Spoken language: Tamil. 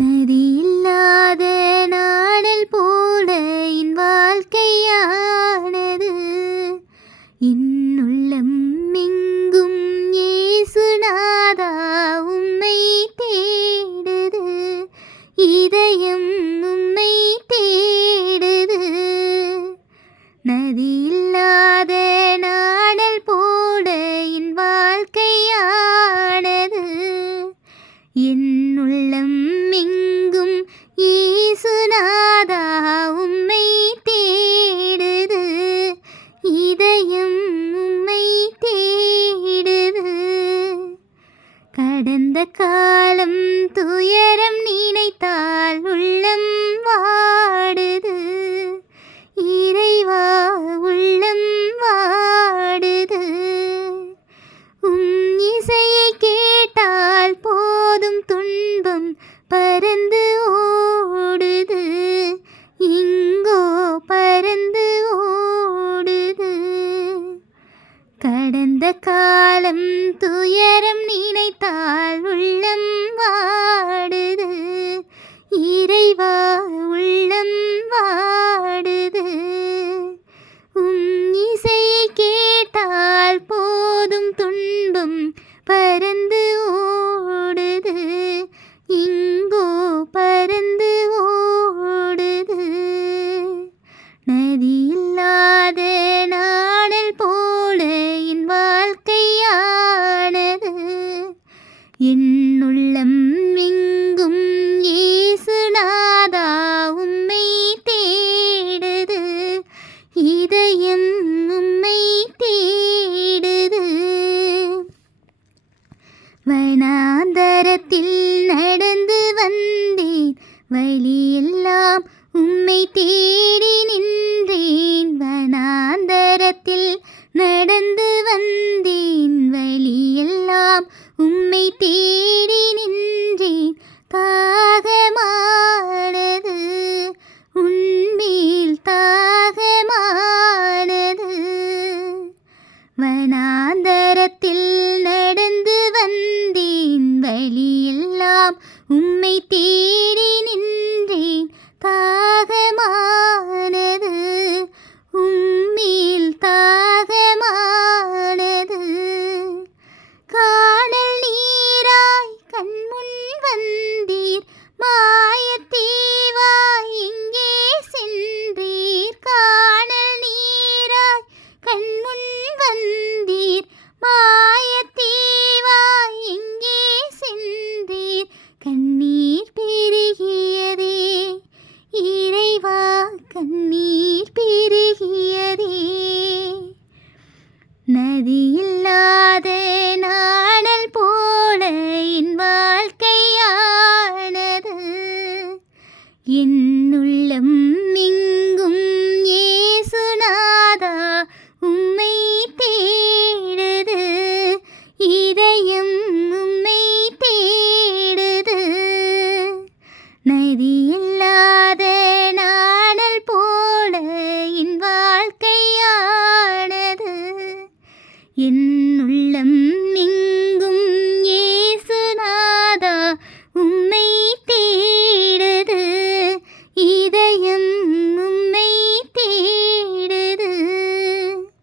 நதி இல்லாத நாடல் போல என் வாழ்க்கையானது. என்னுள்ளம் எங்கும் இயேசுநாதா உம்மை தேடுது. இதயம் உம்மை தேடுது. நதி இல்லாத நாடல் போல என் வாழ்க்கையானது. என்னுள்ளம் எங்கும் இயேசுநாதா உம்மை தேடுது. இதயம் உம்மை தேடுது. கடந்த காலம் துயரம் நினைத்தால் உள்ளம் வாடுது. இறைவா உள்ளம் வாடுது. உம் இசையை கேட்டால் போதும் துன்பம் பறந்து ஓடுது. இங்கோ பறந்து ஓடுது. கடந்த காலம் துயரம் நினைத்தால் உள்ளம் வாடுது. இறைவா உள்ளம் வாடுது. உம் இசையை கேட்டால் போதும் துன்பம் பறந்து ஓடுது. இங்கோ பறந்து ஓடுது. நதி இல்லாத நாடல் போல என் வாழ்க்கையானது. என்னுள்ளம் எங்கும் இயேசுநாதா உம்மை தேடுது. இதயம் உம்மை தேடுது. வனாந்தரத்தில் நடந்து வந்தேன். வழியெல்லாம் உம்மை தேடி நின்றேன். வனாந்தரத்தில் நடந்து வந்தேன். வழியெல்லாம் உம்மை தேடி நின்றேன். தாகமானது உன்மேல் தாகமானது. வனாந்தரத்தில் நடந்து வந்தேன். வழியெல்லாம் உம்மை தேடி நின்றேன். தாகமானது உம்மேல் தாகமானது. காணல் நீராய் கண்முன் வந்தீர். மாயத்தீவாய் எங்கே சென்றீர். காணல் நீராய் கண்முன் வந்தீர். மாயத்தீவாய் எங்கே சென்றீர். கண்ணீர் பெருகியதே இறைவா கண்ணீர் பெருகியதே. நதி இல்லாத நாடல் போல என் வாழ்க்கையானது. என்னுள்ளம் எங்கும் இயேசுநாதா உம்மை தேடுது. இதயம் உம்மை தேடுது. நதி இல்லாத நாடல் போல என் வாழ்க்கையானது. என்னுள்ள